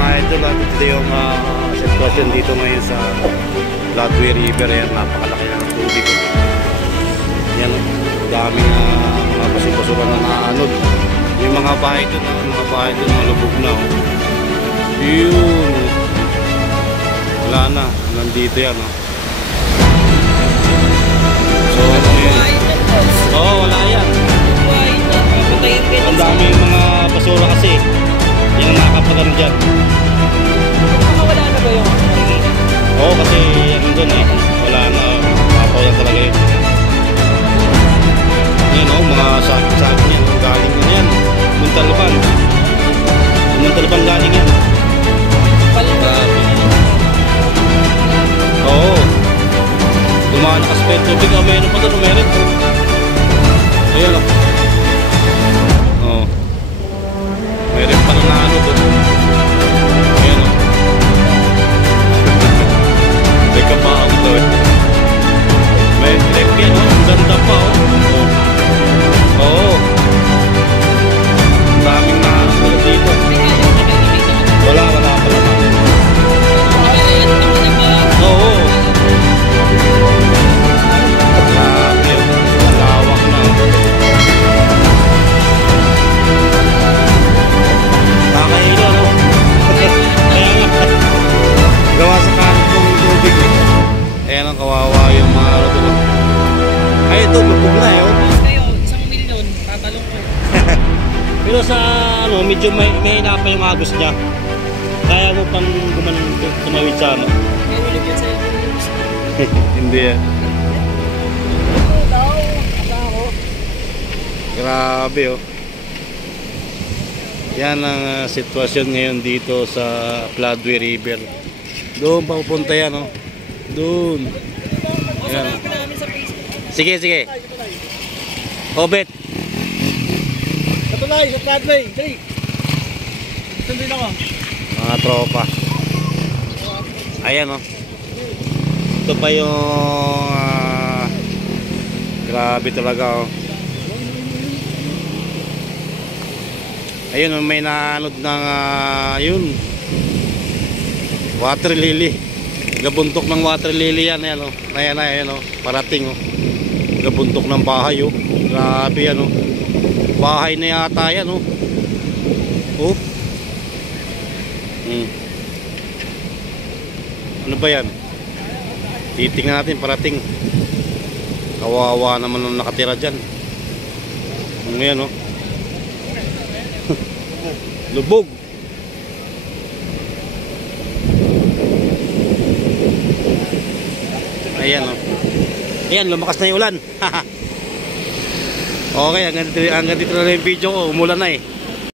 mga idol, at ito yung sitwasyon dito ngayon sa Floodway River. Ayan, napakalaki na ng tubig. Yan, daming mga basura na naanod. Yung mga bahay doon, mga lubog na. Yun, wala na, nandito yan. So, wala yan. Ang daming mga basura kasi. Yung nakakapagano dyan. Wala na ba yung nakikita? Oo, kasi ano dun wala na. Papaw yan talaga yun. Yan mga sabi niyan. Galing na yan. Muntalban galing yan. Grabe. Oo. Dumaan na kasi pa yung tubig. Meron pa doon. Meron. Ayan o. Oo. Meron pa na ano doon. Ayan o. May kapaang doon. May trip yan o. Ang ganda pa o. Oo. Ang daming na ano dito. Wala pala. Oo. Grabe. Lawak na. Nakahilo, no? Kaya nga. Gawa sa kanan ng tubig. Ayan ang kawawa yung mga ano doon. Ay, ito, magbog na eh. Kayo, 1 milyon, tatalong ko. Pero sa ano, medyo may hinapa yung agos niya. Kaya mo pang tumawid sa ano. May ulit yan sa'yo. Hindi yan. Grabe oh. Yan ang sitwasyon ngayon dito sa Floodway River. Doon pa pupunta yan oh. Doon. Yan. Sige. Obet. Katulay, sa Floodway. Dali. Sundin ako. Mga tropa. Ayan oh. Ito pa yung grabe talaga oh. Ayun, may naanod ng yun, water lily. Gabuntok ng water lily yan. Ayan oh. Ayan oh. Parating oh. Gabuntok ng bahay oh. Grabe yan oh. Bahay na yata yan oh. Oh. Ano ba yan? Titingnan natin, parating. Kawawa naman ang nakatira dyan. Ano yan oh. Lubog. Ayan oh. Ayan, lumakas na yung ulan. Okay, hanggang dito na yung video ko. Umulan na eh.